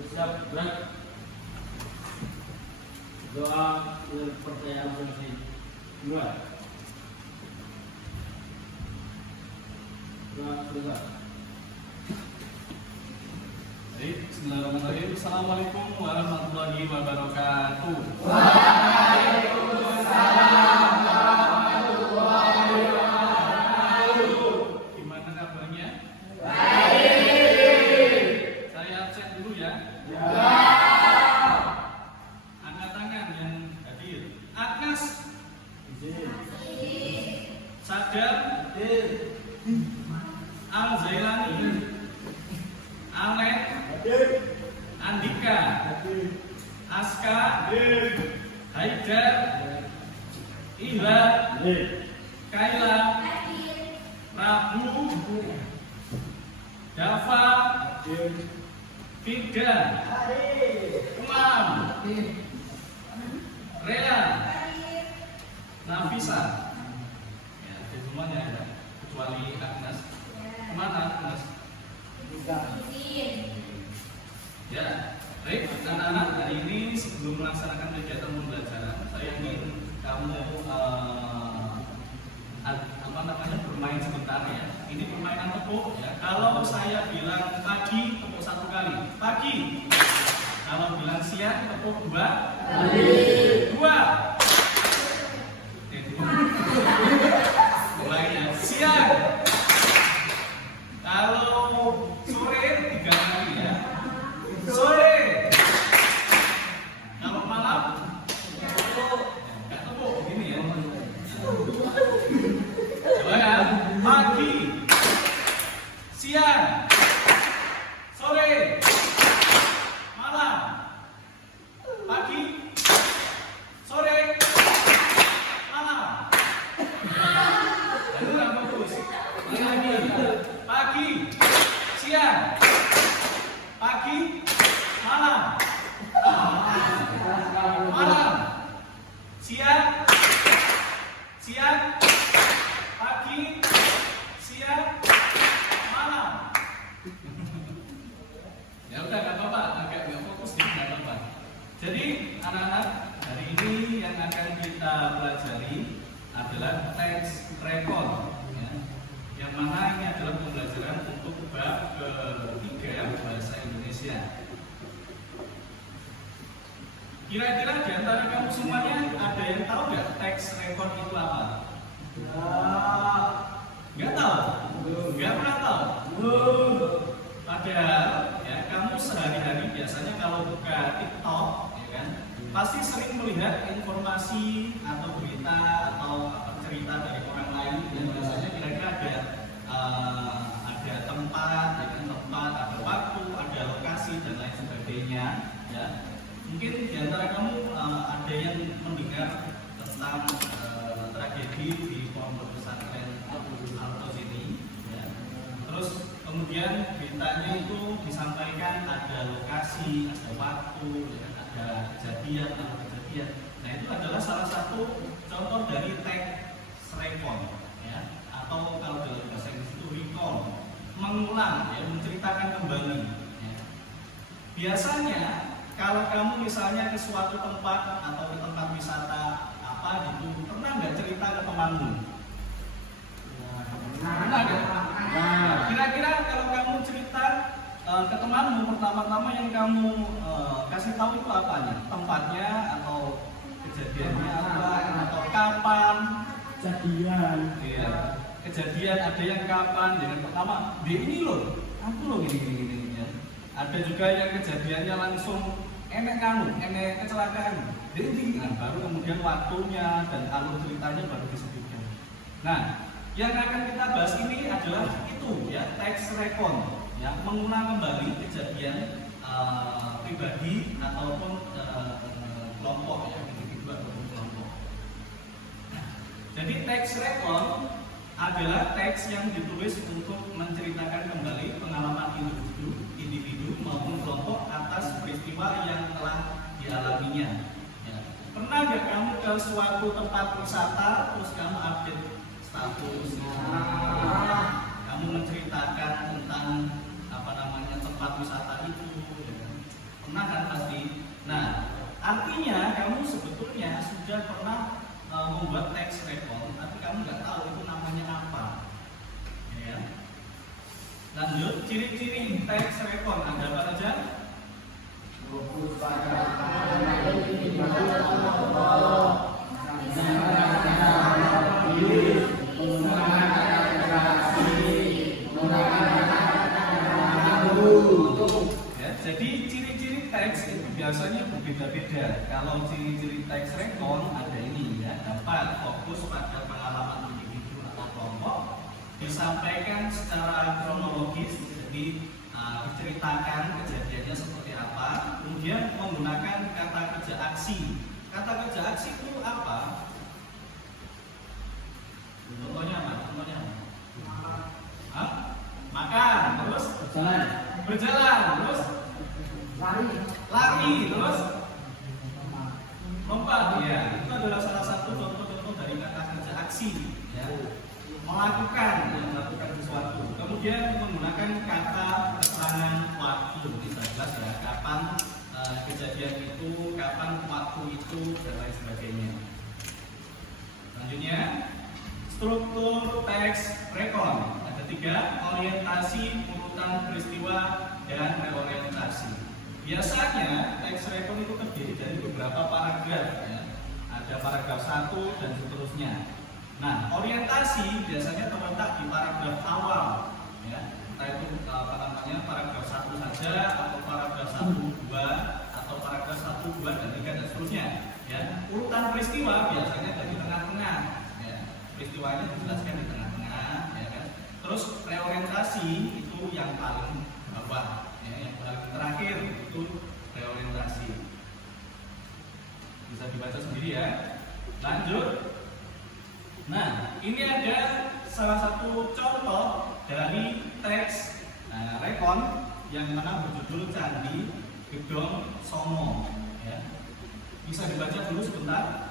Siap, gerak. Doa percayaan versi 2. Doa kedua. Baik, bismillahirrahmanirrahim. Assalamualaikum warahmatullahi wabarakatuh. Waalaikumsalam warahmatullahi wabarakatuh. Gimana kabarnya? Baik. Saya absen dulu ya. Ya. Angkat tangan yang hadir. Agnes, Sadar, Al Zailani, Alet, Andika, Aska, Haidar, Ihla, Kaila, Prabu, Dava, Fida, Umam, Rea, Nafisa. Ya, itu semuanya ya, kecuali Agnes. Kemana Agnes? Ya, baik anak-anak, hari ini sebelum melaksanakan kegiatan pembelajaran, saya ingin kamu bermain sebentar ya. Ini permainan tepuk ya. Kalau saya bilang pagi, tepuk 1 kali. Pagi. Kalau bilang siang, tepuk 2 kali. 2. Mulai ya. Siang. Kalau sore 3 kali ya. Sore. Kalau malam nggak tepuk begini ya. Coba ya. Pagi, siang, sore, malam. Pagi, sore, malam. Lalu nggak fokus. Lagi. Pagi, siang, pagi, malam, malam, siang, siang, pagi, siang, malam. Ya udah nggak apa-apa, agak nggak fokus di nggak apa-apa. Jadi anak-anak, hari ini yang akan kita pelajari adalah teks rekon. Yang mana ini adalah pembelajaran untuk bab ketiga bahasa Indonesia. Kira-kira di antara kamu semuanya ada yang tahu nggak teks rekon itu apa? Nggak tahu? Nggak pernah tahu? Padahal ya kamu sehari-hari biasanya kalau buka TikTok, ya kan, pasti sering melihat informasi atau berita atau cerita dari orang lain yang biasanya kira-kira ada tempat, ya kan, tempat, ada waktu, ada lokasi dan lain sebagainya. Ya, mungkin di antara kamu ada yang mendengar tentang tragedi di pondok pesantren Al-Quds ini. Ya. Terus kemudian beritanya itu disampaikan ada lokasi, ada waktu, ya, ada kejadian, ada kejadian. Nah itu adalah salah satu contoh dari teks rekon, ya, atau kalau dalam bahasa Inggris itu recall, mengulang, ya, menceritakan kembali. Ya. Biasanya kalau kamu misalnya ke suatu tempat atau ke tempat wisata apa gitu, pernah nggak cerita ke temanmu? Pernah nggak? Nah, kira-kira kalau kamu cerita ke temanmu, pertama-tama yang kamu kasih tahu itu apanya? Tempatnya atau kejadiannya apa atau kapan? Kejadian. Iya. Kejadian ada yang kapan? Dengan pertama, ini loh, aku loh gini. Ya. Ada juga yang kejadiannya langsung enek kecelakaan. Jadi, nah, baru kemudian waktunya dan alur ceritanya baru disebutkan. Nah, yang akan kita bahas ini adalah itu ya, teks rekon, ya, mengulang kembali kejadian pribadi ataupun kelompok, ya, individu ataupun kelompok. Jadi teks rekon adalah teks yang ditulis untuk menceritakan kembali pengalaman individu maupun kelompok atas peristiwa yang telah dialaminya. Ya. Pernah nggak kamu ke suatu tempat wisata terus kamu update status, kamu menceritakan tentang tempat wisata itu, ya. Pernah kan pasti. Nah, artinya kamu sebetulnya sudah pernah membuat tax return, tapi kamu nggak tahu itu namanya apa. Ya. Lanjut, ciri-ciri tax return ada apa saja? Ya, jadi ciri-ciri tax itu biasanya berbeda-beda. Kalau ciri-ciri tax return ada ini ya, dapat fokus pada pengalaman individu atau kelompok, disampaikan secara kronologis, jadi diceritakan kejadiannya seperti apa, kemudian menggunakan kata kerja aksi. Kata kerja aksi itu apa? Contohnya apa? Hah? Makan, terus berjalan, terus lari, terus lompat. Ya, itu adalah salah satu contoh-contoh dari kata kerja aksi. Ya. Melakukan sesuatu. Kemudian menggunakan kata keterangan waktu, bisa jelas ya, kapan kejadian itu, kapan waktu itu, dan lain sebagainya. Selanjutnya, struktur tax record. Ada 3, orientasi, urutan peristiwa, dan reorientasi. Biasanya tax record itu terdiri dari beberapa paragraf ya. Ada paragraf 1 dan seterusnya. Nah, orientasi biasanya terletak di paragraf awal ya. Entah itu paragraf 1 saja atau paragraf 1, 2 atau paragraf 1, 2 dan 3 dan seterusnya ya. Urutan peristiwa biasanya dari tengah-tengah ya. Peristiwanya dijelaskan di tengah-tengah ya kan. Terus reorientasi itu yang paling bawah ya, yang paling terakhir itu reorientasi. Bisa dibaca sendiri ya. Lanjut. Nah, ini ada salah satu contoh dari teks rekon yang mana berjudul Candi Gedong Songo. Ya. Bisa dibaca dulu sebentar.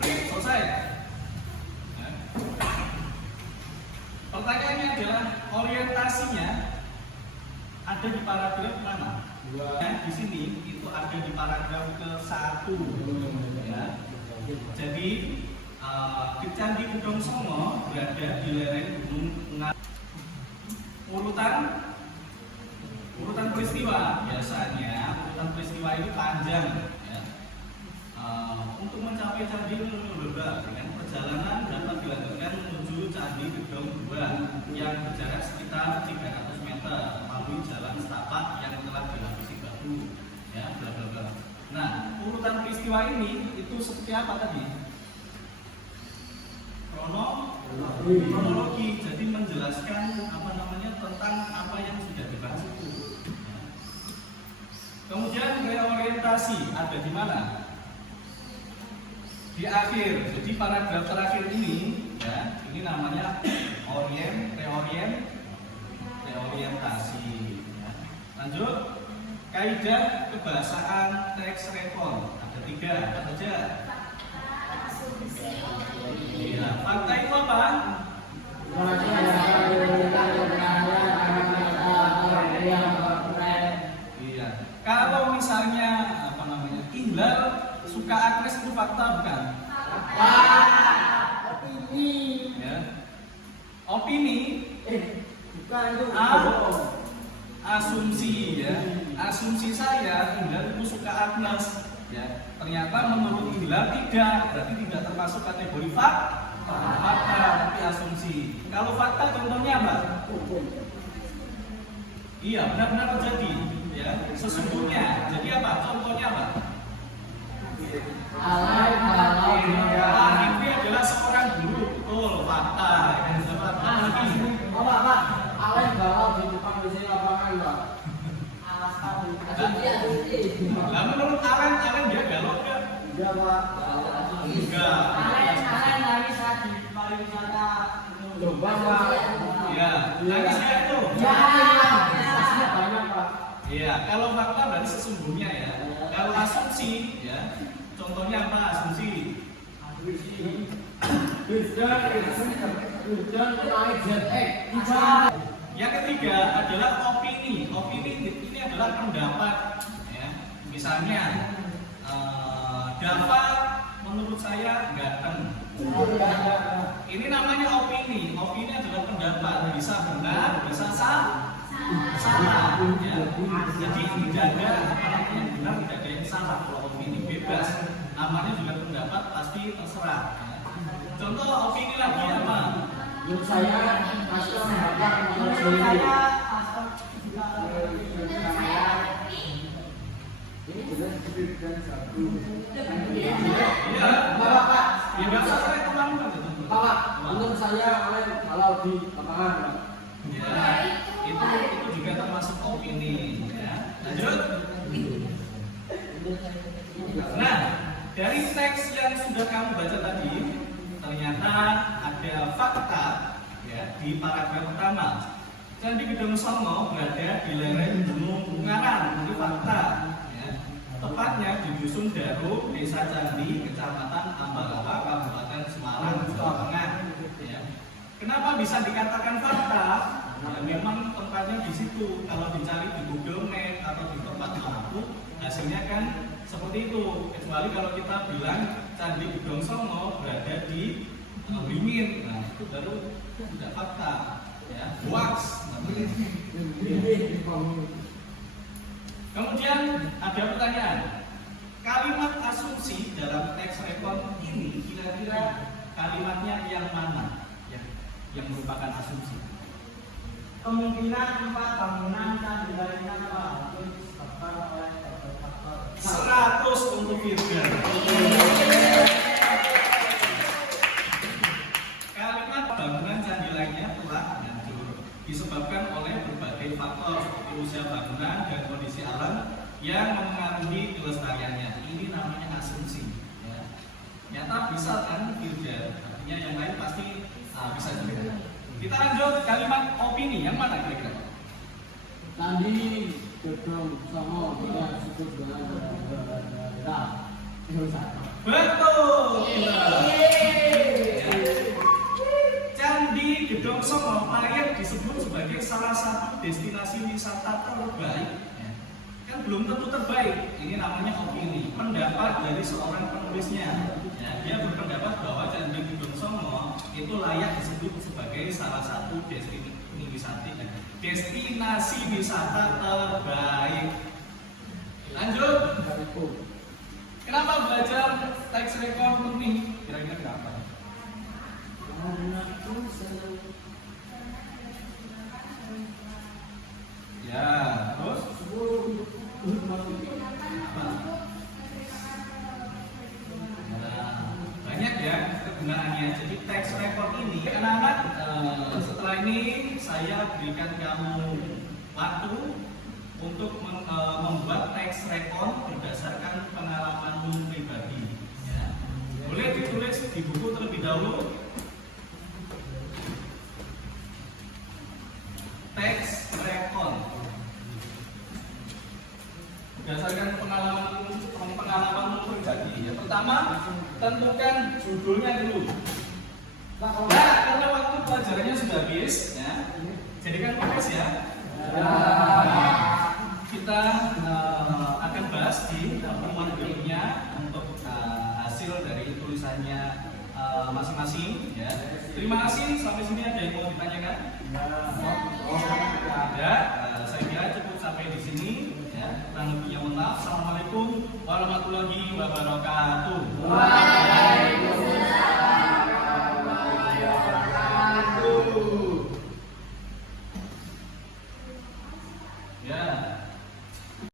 Selesai. Pertanyaannya adalah orientasinya ada di paragraf mana? Di sini itu ada di paragraf ke-1 ya. Jadi Candi Gedong Songo berada di lereng Gunung Ungaran. Urutan peristiwa biasanya urutan peristiwa ini panjang ya. Untuk mencapai Candi Gedong dengan perjalanan dapat dilanjutkan menuju Candi Gedong 2 yang berjarak sekitar 300 meter melalui jalan setapak yang telah dilapisi batu ya, bla bla bla. Nah, urutan peristiwa ini itu seperti apa tadi? Kronologi, jadi menjelaskan tentang apa yang sudah dibahas itu. Kemudian reorientasi ada di mana? Di akhir. Jadi paragraf terakhir ini ya, ini namanya reorientasi. Ya. Lanjut, kaidah kebahasaan teks rekon ada 3, apa saja? Iya, fakta itu apa? Iya. Kalau misalnya Ihlal suka akres itu fakta bukan? Opini. Ya. Opini. Bukan itu. Asumsi ya. Asumsi saya Ihlal itu suka Agnes. Ya. Ternyata menurut Ihlal tidak, berarti tidak termasuk kategori fakta, tapi asumsi. Kalau fakta contohnya apa? Iya, benar-benar terjadi. Ya, sesungguhnya. Jadi apa? Contohnya apa? Kalau Akhirnya Nangis nggak itu? Ya, aslinya banyak Pak. Iya, kalau fakta berarti sesungguhnya ya. Kalau asumsi ya, contohnya apa asumsi? Hujan naik ZX. Yang ketiga adalah opini. Opini ini adalah pendapat. Ya. Misalnya, Dava menurut saya ganteng. Ini namanya opini. Opini adalah pendapat. Bisa benar, bisa salah. Ya. Jadi tidak ada apa namanya yang benar, tidak ada yang salah. Kalau opini bebas, namanya juga pendapat pasti terserah. Ya. Contoh opini lagi apa? Menurut saya Aston Bapak menurut saya Aston ini jelas dan satu. Iya, Bapak. Ya biasa saya kurang kan itu. Bapak, menurut saya kalau di lapangan Ya, itu juga termasuk opini. Ya. Lanjut. Nah, dari teks yang sudah kamu baca tadi, ternyata ada fakta ya di paragraf pertama. Candi Gedong Songo berada di lereng Gunung Ungaran. Itu fakta. Ya. Tepatnya di Dusun Daru, Desa Candi, Kecamatan Ambarawa, Kabupaten Semarang, Jawa Tengah. Ya. Kenapa bisa dikatakan fakta? Ya, memang tempatnya di situ. Kalau dicari di Google Map atau di tempat manapun, hasilnya kan seperti itu. Kecuali kalau kita bilang Candi Gedong Songo berada di Beringin, nah itu baru tidak fakta. Ya, hoax. Kemudian ada pertanyaan. Kalimat asumsi dalam teks rekon ini kira-kira kalimatnya yang mana? Yang merupakan asumsi. kemungkinan tempat bangunan candi lainnya Pak disebabkan oleh faktor 100 untuk Virga. Kalimat bangunan candi lainnya telah hancur disebabkan oleh berbagai faktor seperti usia bangunan dan kondisi alam yang mempengaruhi kelestariannya. Ini namanya asumsi. Ya. Nyata bisa kan Virga, artinya yang lain pasti bisa juga. Kita lanjut kalimat opini, yang mana kira-kira? Candi Gedong Songo tidak disebut dengan daerah. Betul. Candi Gedong Songo layak disebut sebagai salah satu destinasi wisata terbaik. Kan belum tentu terbaik. Ini namanya opini, pendapat dari seorang penulisnya. Ya, dia berpendapat bahwa Candi Gedong Songo itu layak disebut sebagai salah satu destinasi wisata terbaik. Lanjut. Kenapa belajar teks rekor penting? Kira-kira kenapa? Ya, terus? Banyak ya kegunaannya. Jadi teks rekor ini, anak-anak, setelah ini saya berikan kamu waktu untuk membuat teks rekor berdasarkan pengalamanmu pribadi. Ya. Boleh ditulis di buku terlebih dahulu. Teks rekor berdasarkan pengalamanmu pribadi. Yang pertama, tentukan judulnya dulu. Nah, karena waktu pelajarannya sudah habis, ya, jadikan podcast ya. Kita akan bahas di pertemuan berikutnya untuk hasil dari tulisannya masing-masing. Ya. Terima kasih. Sampai sini ada yang mau ditanyakan? Ada. Saya kira cukup sampai di sini. Ya. Kurang lebihnya mohon maaf. Assalamualaikum warahmatullahi wabarakatuh.